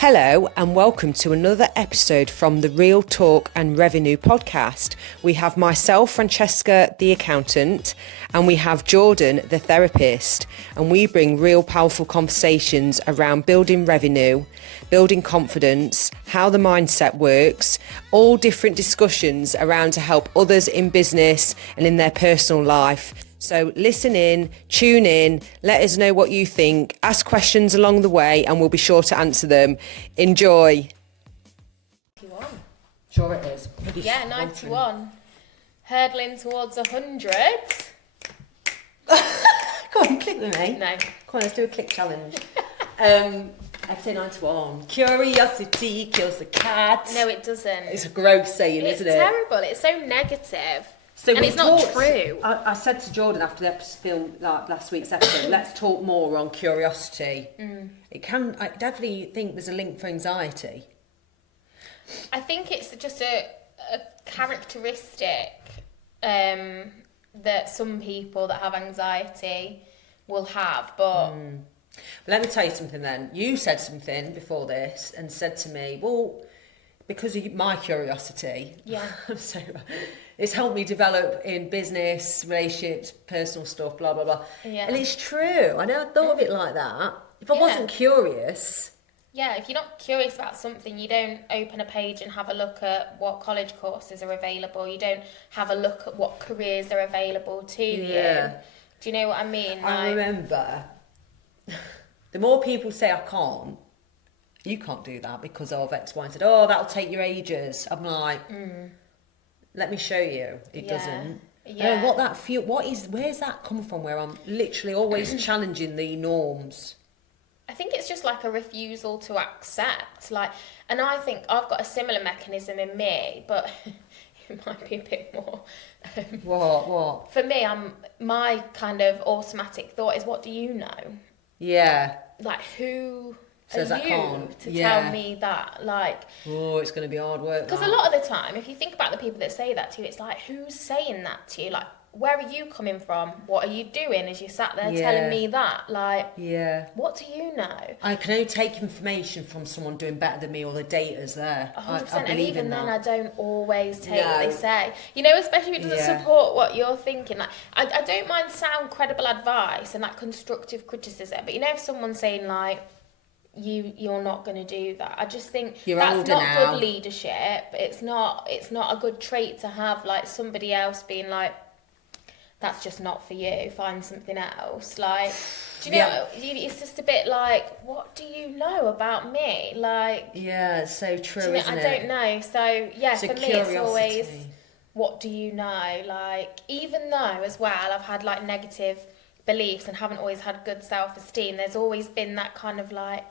Hello and welcome to another episode from the Real Talk and Revenue podcast. We have myself, Francesca, the accountant, and we have Jordan, the therapist, and we bring real powerful conversations around building revenue, building confidence, how the mindset works, all different discussions around to help others in business and in their personal life. So listen in, tune in, let us know what you think, ask questions along the way and we'll be sure to answer them. Enjoy. 91. Sure it is. Yeah, 91. Hurdling towards 100. Go on, click with me. No. Come on, let's do a click challenge. Episode 91. Curiosity kills the cat. No, it doesn't. It's a gross saying, It's isn't it? terrible. It's so negative. So and we it's not talked- true. I said to Jordan after the film, like last week's episode, let's talk more on curiosity. I definitely think there's a link for anxiety. I think it's just a characteristic that some people that have anxiety will have, but... Let me tell you something then. You said something before this and said to me, well, because of my curiosity, Yeah. so it's helped me develop in business, relationships, personal stuff, blah, blah, blah. Yeah. And it's true. I never thought of it like that. If I Yeah. wasn't curious... Yeah, if you're not curious about something, you don't open a page and have a look at what college courses are available. You don't have a look at what careers are available to you. Do you know what I mean? I remember, the more people say I can't, you can't do that because of X, Y, and Z. Oh, that'll take you ages. I'm like, let me show you. It Yeah. doesn't. Yeah. What that feel? Where's that come from? Where I'm literally always challenging the norms. I think it's just like a refusal to accept, and I think I've got a similar mechanism in me, but it might be a bit more. What? For me, my kind of automatic thought is, what do you know? Yeah. Like, who Says are I you can't. to Yeah. tell me that? Like, Oh, it's going to be hard work. because a lot of the time, if you think about the people that say that to you, it's like, who's saying that to you? Like, where are you coming from? What are you doing as you sat there telling me that? Like, Yeah. what do you know? I can only take information from someone doing better than me, or the data's there. 100%, I and believe even in then, that. I don't always take what No. they say. You know, especially if it doesn't Yeah. support what you're thinking. Like, I don't mind sound credible advice and that constructive criticism, but you know, if someone's saying like, you're not going to do that, I just think You're that's older not now. good leadership. It's not a good trait to have. Like somebody else being like, that's just not for you, find something else. Like, do you know, it's just a bit like, what do you know about me? Like, Yeah, it's so true, do you know, isn't I it? don't know. So, yeah, It's a for me, it's always, curiosity. what do you know? Like, even though, as well, I've had, like, negative beliefs and haven't always had good self-esteem, there's always been that kind of, like,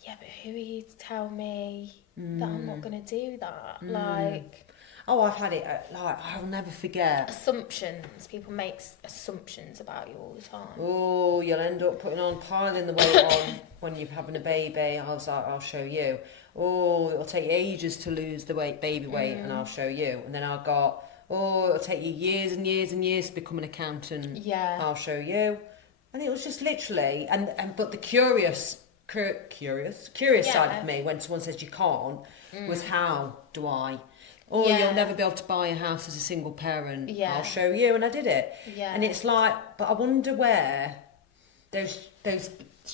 yeah, but who are you to tell me that I'm not going to do that? Like... Oh, I've had it, like, I'll never forget. Assumptions. People make assumptions about you all the time. Oh, you'll end up piling the weight on when you're having a baby. I was like, I'll show you. Oh, it'll take you ages to lose the baby weight, and I'll show you. And then I got, oh, it'll take you years and years and years to become an accountant. Yeah. I'll show you. And it was just literally, but the curious side of me, when someone says you can't, was how do I? Oh, Yeah. you'll never be able to buy a house as a single parent. Yeah. I'll show you, and I did it. Yeah. And it's like, but I wonder where those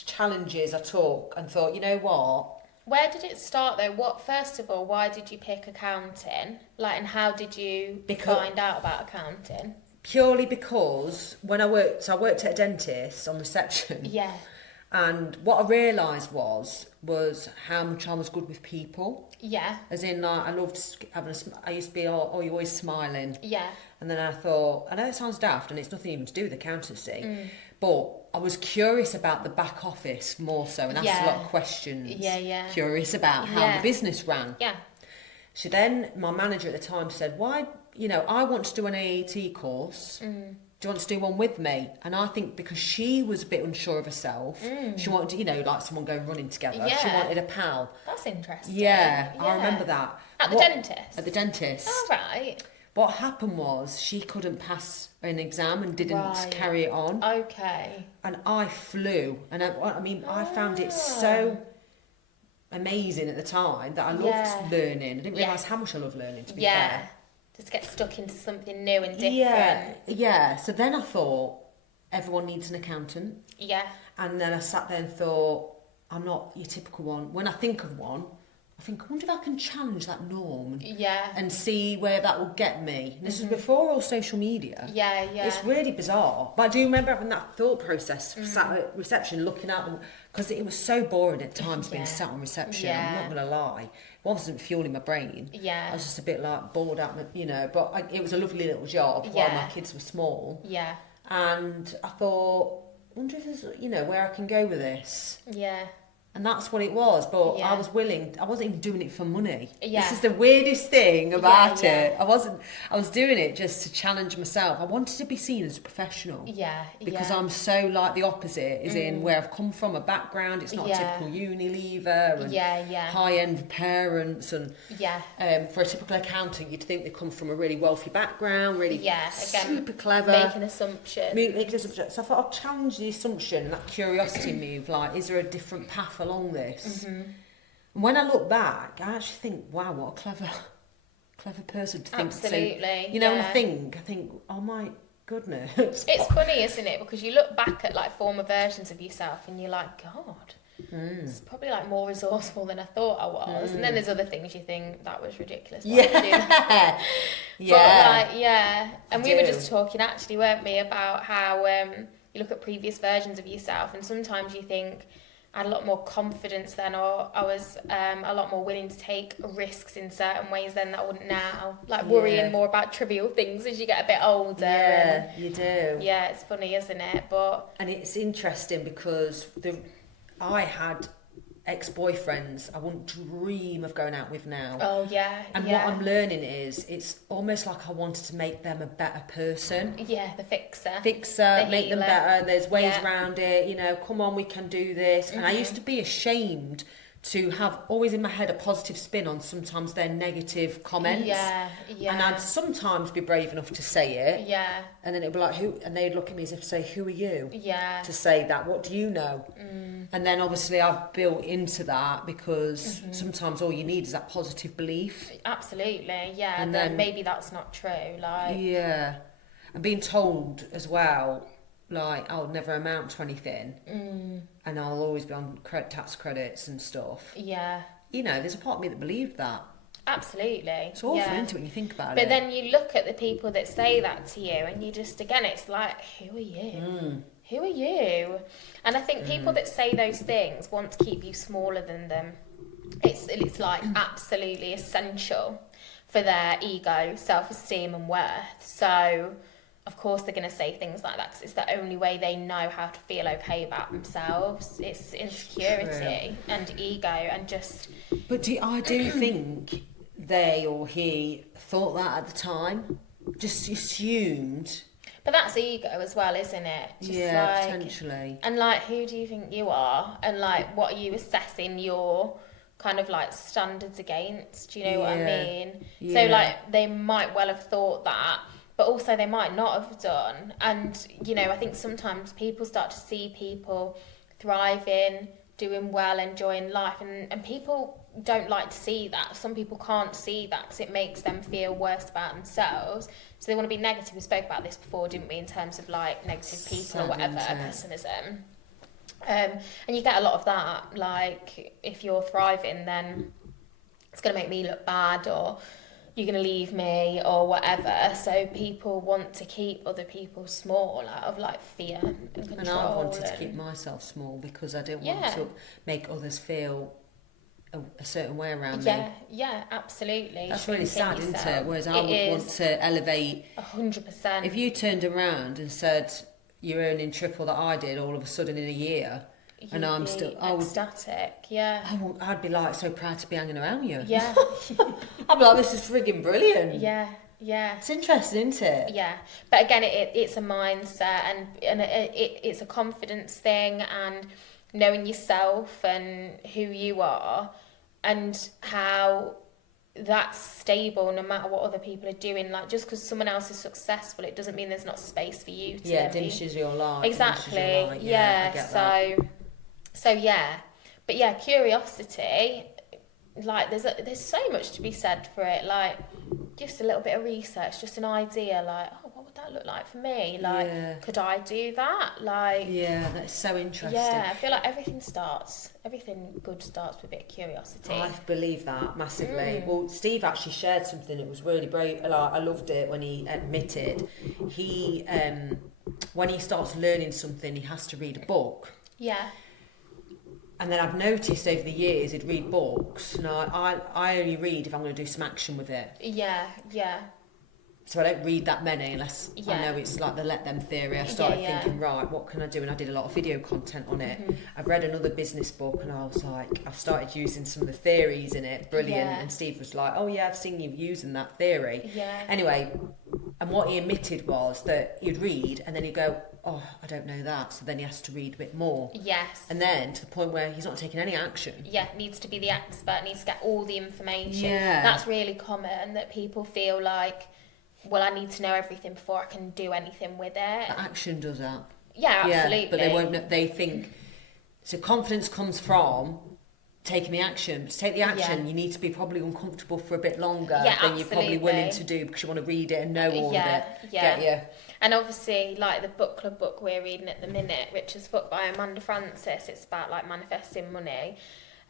challenges I took and thought, you know what? Where did it start though? First of all, why did you pick accounting? Like, and how did you find out about accounting? Purely because when I worked at a dentist on reception. Yeah. And what I realised was how much I was good with people. Yeah. As in, like, I loved having I used to be, oh, you're always smiling. Yeah. And then I thought, I know it sounds daft and it's nothing even to do with accountancy, but I was curious about the back office more so and asked a lot of questions. Yeah. Curious about how the business ran. Yeah. So then my manager at the time said, why, I want to do an AAT course. Do you want to do one with me? And I think because she was a bit unsure of herself, she wanted, like someone going running together. Yeah. She wanted a pal. That's interesting. Yeah, I remember that. At the dentist? At the dentist. All right. What happened was she couldn't pass an exam and didn't Right. carry it on. Okay. And I flew. And I found it so amazing at the time that I loved Yeah. learning. I didn't realise Yes. how much I love learning, to be Yeah. fair. Just get stuck into something new and different. Yeah. So then I thought, everyone needs an accountant. Yeah. And then I sat there and thought, I'm not your typical one. When I think of one, I think, I wonder if I can challenge that norm Yeah. and see where that will get me. And this was before all social media. Yeah, yeah. It's really bizarre. But I do remember having that thought process, sat at reception, looking at them, because it was so boring at times being Yeah. sat on reception. Yeah. I'm not going to lie. It wasn't fueling my brain. Yeah. I was just a bit like bored out, but it was a lovely little job while Yeah. my kids were small. Yeah. And I thought, I wonder if there's, where I can go with this. Yeah. And that's what it was, but Yeah. I was willing. I wasn't even doing it for money. Yeah. This is the weirdest thing about Yeah, it. I was doing it just to challenge myself. I wanted to be seen as a professional. Yeah. Because yeah. I'm so like the opposite, is in where I've come from, a background. It's not Yeah. a typical uni leaver and Yeah. high-end parents. And Yeah. for a typical accountant, you'd think they come from a really wealthy background, really Yeah, again, super clever. Make an assumption. So I thought I'll challenge the assumption and that curiosity move, like, is there a different path along this? And when I look back, I actually think, wow, what a clever person to think. Absolutely, So, and I yeah. think, oh my goodness. It's funny, isn't it? Because you look back at like former versions of yourself and you're like, God, it's probably like more resourceful than I thought I was. And then there's other things you think that was ridiculous. Why did I do that? Yeah. But like, yeah. And I we were do. just talking actually, weren't we, about how you look at previous versions of yourself and sometimes you think, I had a lot more confidence then, or I was a lot more willing to take risks in certain ways then that I wouldn't now. Like worrying Yeah. more about trivial things as you get a bit older. Yeah, you do. And, yeah, it's funny, isn't it? But And it's interesting because I had ex-boyfriends I wouldn't dream of going out with now. oh yeah, And yeah. what I'm learning is it's almost like I wanted to make them a better person. Yeah, the fixer. Fixer, The make them healer. better. There's ways Yeah. around it. Come on, we can do this. And I used to be ashamed to have always in my head a positive spin on sometimes their negative comments. Yeah, yeah. And I'd sometimes be brave enough to say it. Yeah, And then it'd be like, who? And they'd look at me as if to say, who are you? yeah. To say that, what do you know? And then obviously I've built into that because sometimes all you need is that positive belief. Absolutely, yeah. And then then- maybe that's not true. Like, Yeah. And being told as well, like, I'll never amount to anything and I'll always be on tax credits and stuff. yeah, There's a part of me that believed that. absolutely. It's awful, yeah. isn't it, when you think about But it? then you look at the people that say that to you, and you just, again, it's like, who are you? Who are you? And I think people that say those things want to keep you smaller than them. It's like absolutely essential for their ego, self-esteem and worth. So, of course, they're going to say things like that because it's the only way they know how to feel okay about themselves. It's insecurity and ego and just... But I do think they or he thought that at the time. Just assumed. But that's ego as well, isn't it? Just Yeah, like, potentially. And like, who do you think you are? And like, what are you assessing your kind of like standards against? Do you know what I Yeah. mean? Yeah. So like, they might well have thought that, but also they might not have done. And I think sometimes people start to see people thriving, doing well, enjoying life, and people don't like to see that. Some people can't see that because it makes them feel worse about themselves. So they want to be negative. We spoke about this before, didn't we, in terms of like negative people or whatever, pessimism. And you get a lot of that. Like, if you're thriving, then it's going to make me look bad, or you're going to leave me, or whatever. So people want to keep other people small out of like fear and control. And I wanted to keep myself small because I didn't want to make others feel a certain way around me. Yeah, absolutely. That's really sad, isn't it? Whereas I would want to elevate. 100%. If you turned around and said you're earning triple that I did all of a sudden in a year, and I'm still ecstatic. Yeah. I'd be like so proud to be hanging around you. Yeah. I'd be like, this is frigging brilliant. Yeah. Yeah. It's interesting, isn't it? Yeah, but again, it's a mindset and it's a confidence thing and knowing yourself and who you are and how that's stable no matter what other people are doing. Like, just because someone else is successful, it doesn't mean there's not space for you to Yeah, it diminishes your life. exactly. I get that. So yeah. But yeah, curiosity, like there's so much to be said for it. Like just a little bit of research, just an idea, like, oh, what would that look like for me? Like, could I do that? Like, yeah, that's so interesting. Yeah, I feel like everything good starts with a bit of curiosity. I believe that massively. Well, Steve actually shared something that was really brave. Like, I loved it when he admitted he, when he starts learning something, he has to read a book. Yeah. And then I've noticed over the years he'd read books. Now, I only read if I'm going to do some action with it. Yeah, yeah. So I don't read that many unless I know it's like the let them theory. I started thinking, right, what can I do? And I did a lot of video content on it. I've read another business book and I was like, I've started using some of the theories in it. Brilliant. Yeah. And Steve was like, oh yeah, I've seen you using that theory. Yeah. Anyway, and what he admitted was that he'd read and then he'd go, oh, I don't know that. So then he has to read a bit more. Yes. And then to the point where he's not taking any action. Yeah, needs to be the expert, needs to get all the information. Yeah. That's really common, that people feel like, well, I need to know everything before I can do anything with it. But action does that. Yeah, absolutely. Yeah, but they won't. They think so. Confidence comes from taking the action. To take the action, you need to be probably uncomfortable for a bit longer than you're probably willing to do because you want to read it and know all of it. Yeah. Get you? And obviously, like the book club book we're reading at the minute, Rich as Fuck by Amanda Francis, it's about like manifesting money.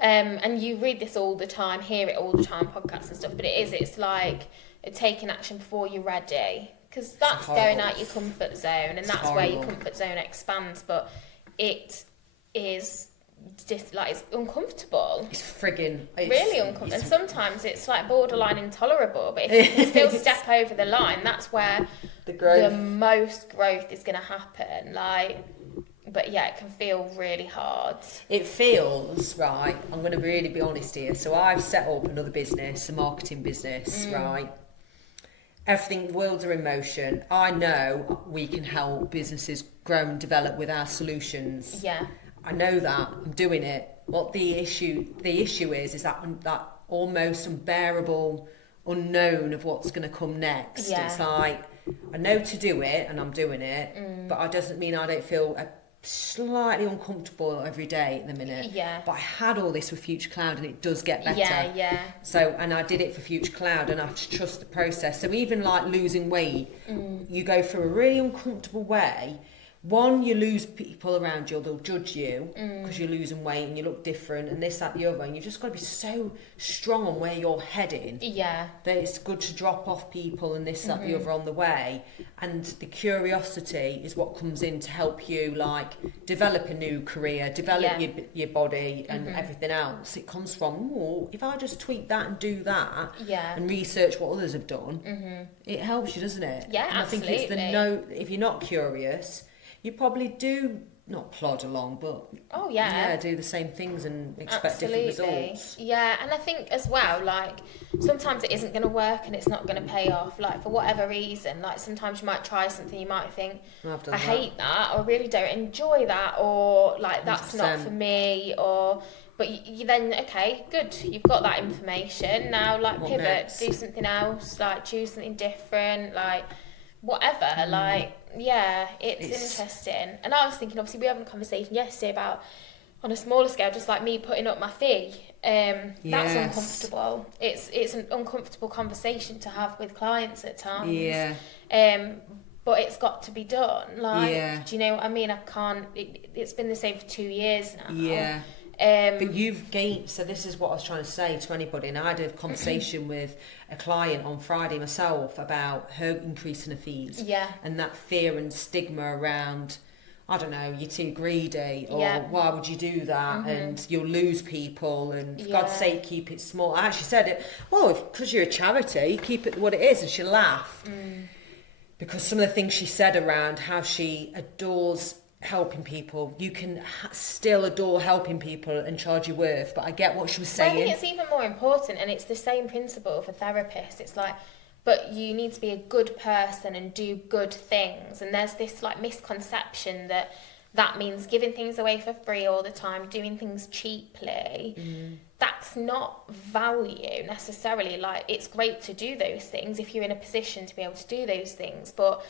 And you read this all the time, hear it all the time, podcasts and stuff, but it's like taking action before you're ready. Because that's going out your comfort zone, and that's where your comfort zone expands, but it is just like it's uncomfortable. It's really uncomfortable. And sometimes it's like borderline intolerable, but if you can still step over the line, that's where the most growth is going to happen. Like, but yeah, it can feel really hard. It feels, right, I'm going to really be honest here. So I've set up another business, a marketing business, right? Everything, worlds are in motion. I know we can help businesses grow and develop with our solutions. Yeah. I know that. I'm doing it. What the issue is that almost unbearable unknown of what's going to come next. Yeah. It's like, I know to do it and I'm doing it, but it doesn't mean I don't feel slightly uncomfortable every day at the minute. Yeah. But I had all this with Future Cloud and it does get better. Yeah. So, and I did it for Future Cloud and I have to trust the process. So even like losing weight, you go through a really uncomfortable way. One, you lose people around you, they'll judge you because you're losing weight and you look different and this, that, the other. And you've just got to be so strong on where you're heading. Yeah. That it's good to drop off people and this, that, the other on the way. And the curiosity is what comes in to help you, like, develop a new career, develop your body and everything else. It comes from, if I just tweak that and do that and research what others have done, it helps you, doesn't it? Yeah, and absolutely. I think it's if you're not curious, you probably do not plod along, but do the same things and expect different results. Yeah, and I think as well, like sometimes it isn't going to work and it's not going to pay off, like for whatever reason. Like sometimes you might try something, you might think, I hate that, or really don't enjoy that, or like that's 100%. Not for me, or but you then okay, good, you've got that information now. Like pivot, next? Do something else, like choose something different, like whatever, like. Yeah, it's interesting. And I was thinking, obviously, we were having a conversation yesterday about, on a smaller scale, just like me putting up my fee. That's uncomfortable. It's an uncomfortable conversation to have with clients at times. Yeah. But it's got to be done. Like, do you know what I mean? I can't. It's been the same for 2 years now. Yeah. But you've gained, so this is what I was trying to say to anybody, and I had a conversation with a client on Friday myself about her increasing her fees and that fear and stigma around, I don't know, you're too greedy, or why would you do that, and you'll lose people, and for God's sake, keep it small. I actually said it, because you're a charity, keep it what it is, and she laughed. Because some of the things she said around how she adores helping people, you can still adore helping people and charge your worth, but I get what she was saying. I think it's even more important, and it's the same principle for therapists. It's like, but you need to be a good person and do good things, and there's this like misconception that means giving things away for free all the time, doing things cheaply. That's not value necessarily. Like, it's great to do those things if you're in a position to be able to do those things, but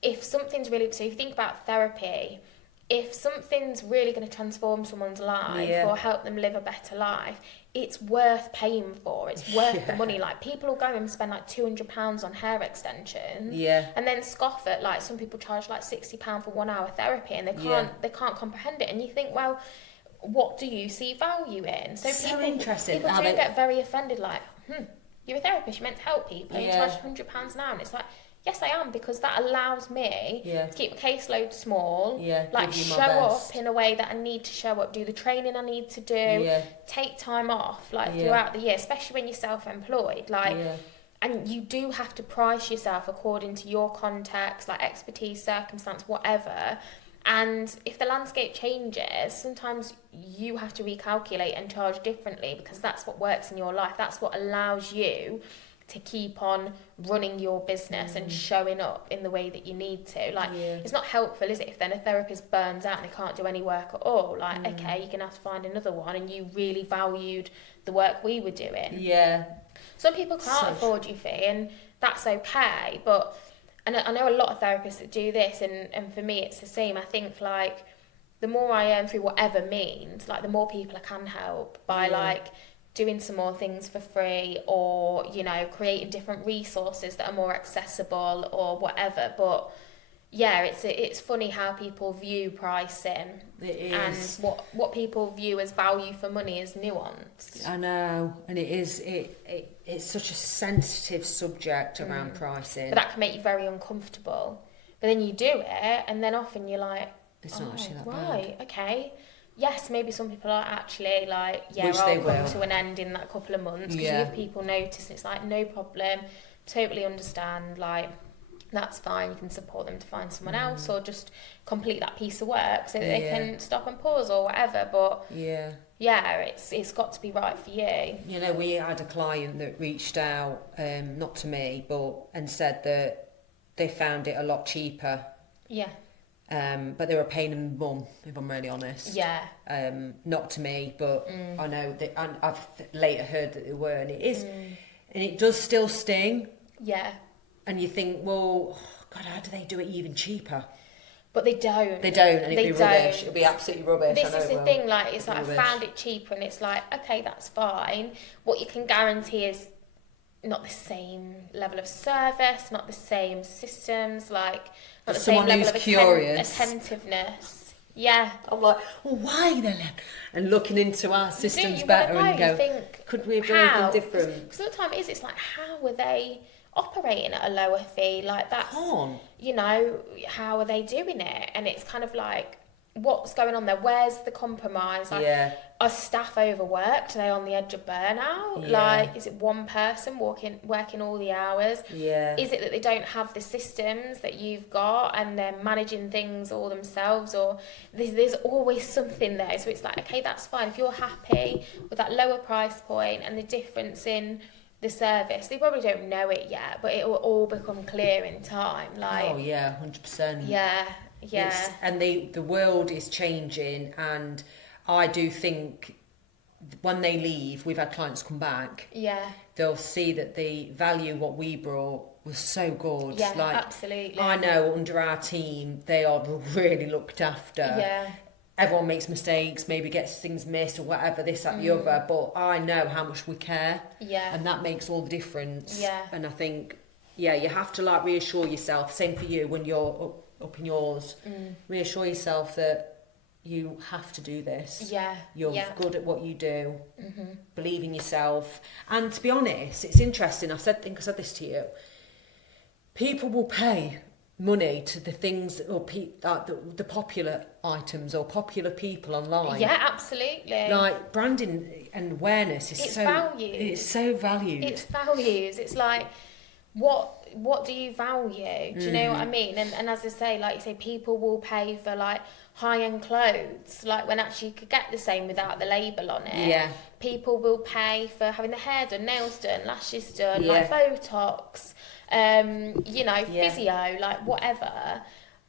if something's really, so if you think about therapy, if something's really going to transform someone's life or help them live a better life, it's worth paying for. It's worth the money. Like, people will go and spend like £200 on hair extensions, and then scoff at, like, some people charge like £60 for 1 hour therapy, and they can't comprehend it. And you think, well, what do you see value in? So people, interesting. People do get very offended, like, you're a therapist, you're meant to help people, you charge £100 an hour, and it's like, yes, I am, because that allows me to keep my caseload small, like show up in a way that I need to show up, do the training I need to do, take time off, like throughout the year, especially when you're self-employed, like, and you do have to price yourself according to your context, like expertise, circumstance, whatever. And if the landscape changes, sometimes you have to recalculate and charge differently, because that's what works in your life. That's what allows you to keep on running your business and showing up in the way that you need to. Like, it's not helpful, is it, if then a therapist burns out and they can't do any work at all? Like, okay, you're going to have to find another one, and you really valued the work we were doing. Some people can't afford your fee, and that's okay, but... And I know a lot of therapists that do this, and for me it's the same. I think, like, the more I earn through whatever means, like, the more people I can help by like doing some more things for free, or, you know, creating different resources that are more accessible or whatever. But yeah, it's funny how people view pricing. It is. And what people view as value for money is nuanced. I know, and it is. It's such a sensitive subject around pricing. But that can make you very uncomfortable. But then you do it, and then often you're like, it's not actually that right, bad. Okay. Yes, maybe some people are actually like, Which I'll come to an end in that couple of months. Because you give people notice, and it's like, no problem, totally understand, like, that's fine, you can support them to find someone else, or just complete that piece of work so that they can stop and pause or whatever. But it's got to be right for you. You know, we had a client that reached out, not to me, and said that they found it a lot cheaper. But they were paying them mum, if I'm really honest. Not to me, but I know that, and I've later heard that they were, and it is, and it does still sting. And you think, well, God, how do they do it even cheaper? But they don't. They don't, and it'll be rubbish. It'll be absolutely rubbish. This is the thing, like, it's like, rubbish. I found it cheaper, and it's like, okay, that's fine. What you can guarantee is not the same level of service, not the same systems, like, not the same level of attentiveness. I'm like, well, why then? And looking into our systems better and go, think, could we have done anything different? Because the time it's like, how are they operating at a lower fee? Like, that's, you know, how are they doing it? And it's kind of like, what's going on there? Where's the compromise? Like, are staff overworked? Are they on the edge of burnout? Like, is it one person working all the hours? Is it that they don't have the systems that you've got, and they're managing things all themselves? Or there's always something there. So it's like, okay, that's fine. If you're happy with that lower price point and the difference in the service, they probably don't know it yet, but it will all become clear in time. Like, 100%. And the world is changing, and I do think when they leave, we've had clients come back, they'll see that they value what we brought was so good. Like, absolutely. I know under our team, they are really looked after. Everyone makes mistakes, maybe gets things missed or whatever, this, that, the other, but I know how much we care. And that makes all the difference. And I think, you have to, like, reassure yourself, same for you when you're up in yours, reassure yourself that you have to do this. You're good at what you do. Believe in yourself. And to be honest, it's interesting, I think I said this to you, people will pay money to the things, or the popular items or popular people online. Absolutely. Like, branding and awareness is valued. It's so valued. It's values. It's like, what do you value? Do you know what I mean? And as I say, like you say, people will pay for, like, high-end clothes, like, when actually you could get the same without the label on it. People will pay for having their hair done, nails done, lashes done, like Botox, you know, physio, like, whatever.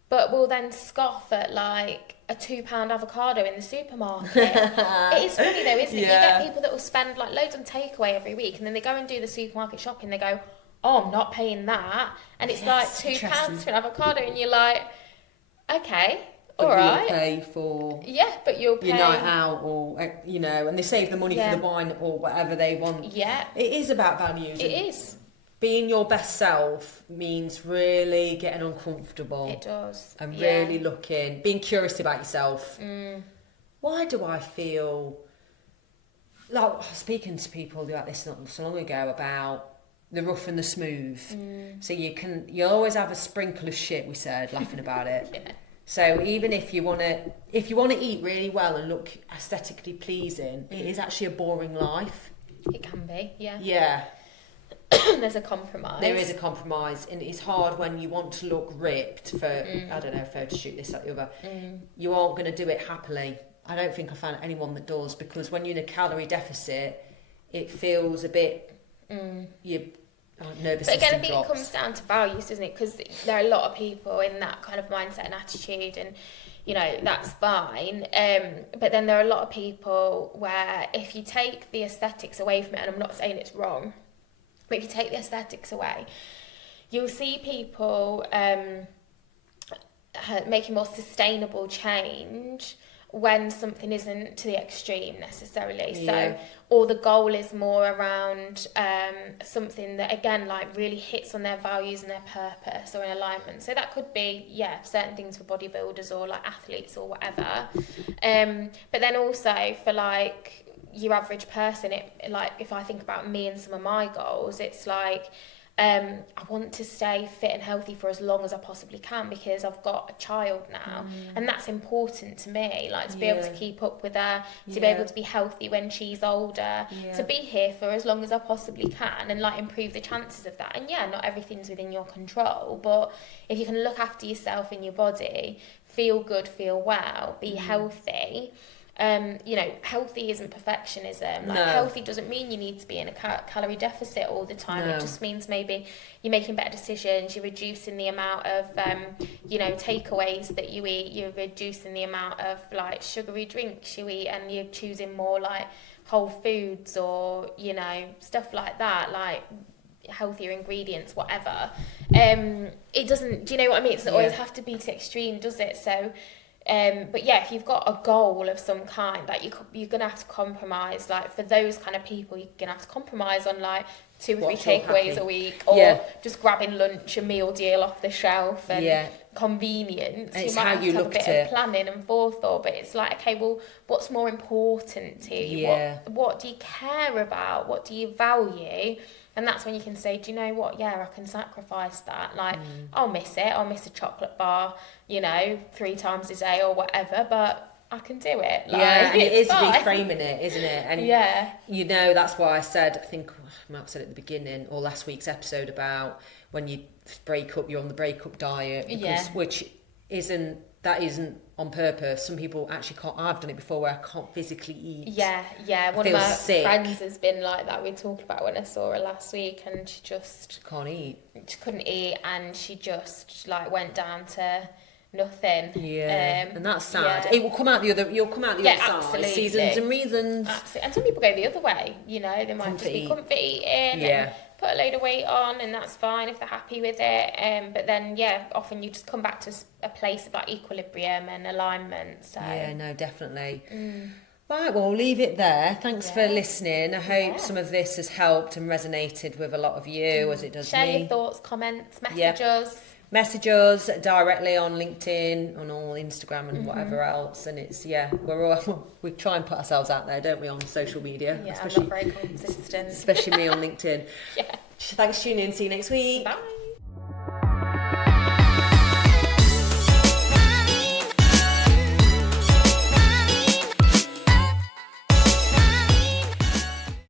But will then scoff at, like, a £2 avocado in the supermarket. It is funny though, isn't it? You get people that will spend, like, loads on takeaway every week, and then they go and do the supermarket shopping, they go, oh, I'm not paying that, and it's like £2 for an avocado, and you're like, okay, but All you'll right. pay for Yeah, but you'll pay. your night out, or you know, and they save the money for the wine or whatever they want. Yeah. It is about values. It is. Being your best self means really getting uncomfortable. It does. And really looking, being curious about yourself. Why do I feel like, I was speaking to people about this not so long ago about the rough and the smooth. So you always have a sprinkle of shit, we said, laughing about it. Yeah. So even if you want to eat really well and look aesthetically pleasing, it is actually a boring life. It can be, yeah. Yeah. There's a compromise. There is a compromise, and it's hard when you want to look ripped for, I don't know, photo shoot, this, that, the other. You aren't going to do it happily. I don't think I found anyone that does, because when you're in a calorie deficit, it feels a bit, your nervous But again, system I think drops. it comes down to values, doesn't it? Because there are a lot of people in that kind of mindset and attitude, and you know, that's fine. But then there are a lot of people where if you take the aesthetics away from it, and I'm not saying it's wrong, but if you take the aesthetics away, you'll see people making more sustainable change when something isn't to the extreme necessarily. Yeah. So, or the goal is more around something that, again, like really hits on their values and their purpose or in alignment. So that could be, certain things for bodybuilders or like athletes or whatever. But then also for like your average person, it like if I think about me and some of my goals, it's like I want to stay fit and healthy for as long as I possibly can, because I've got a child now, and that's important to me, like to be able to keep up with her, to be able to be healthy when she's older, to be here for as long as I possibly can, and like improve the chances of that. And not everything's within your control, but if you can look after yourself and your body, feel good, feel well, be healthy. Healthy isn't perfectionism. Like, healthy doesn't mean you need to be in a calorie deficit all the time. No. It just means maybe you're making better decisions, you're reducing the amount of, takeaways that you eat, you're reducing the amount of, like, sugary drinks you eat, and you're choosing more, like, whole foods or, stuff like that, like healthier ingredients, whatever. It doesn't, do you know what I mean? It doesn't always have to be to extreme, does it? So... but if you've got a goal of some kind, like you're gonna have to compromise. Like for those kind of people, you're gonna have to compromise on like 2 or 3 takeaways a week, or just grabbing lunch, a meal deal off the shelf, and convenience. And it's you might how have you to have look a bit at it. of planning and forethought, but it's like, okay, well, what's more important to you? Yeah. What do you care about? What do you value? And that's when you can say, do you know what? Yeah, I can sacrifice that. Like, I'll miss it. I'll miss a chocolate bar, 3 times a day or whatever, but I can do it. Like, and it is fine. reframing it, isn't it? And that's why I said, I think I might have said at the beginning or last week's episode about when you break up, you're on the breakup diet, because, that isn't on purpose. Some people actually can't. I've done it before where I can't physically eat. One of my sick. friends has been like that. We talked about when I saw her last week, and she just can't eat. She couldn't eat, and she just like went down to nothing. And that's sad. It will come out the other. You'll come out the other side. Absolutely. Seasons and reasons. Absolutely. And some people go the other way. They might just be comfort eating. And put a load of weight on, and that's fine if they're happy with it. But then, often you just come back to a place of like equilibrium and alignment. So no, definitely. Right, well, we'll leave it there. Thanks for listening. I hope some of this has helped and resonated with a lot of you, as it does Share me. your thoughts, comments, message us. Message us directly on LinkedIn, on all Instagram and whatever else. And it's, we try and put ourselves out there, don't we, on social media? I'm not very consistent. Especially me on LinkedIn. Thanks for tuning in. See you next week. Bye.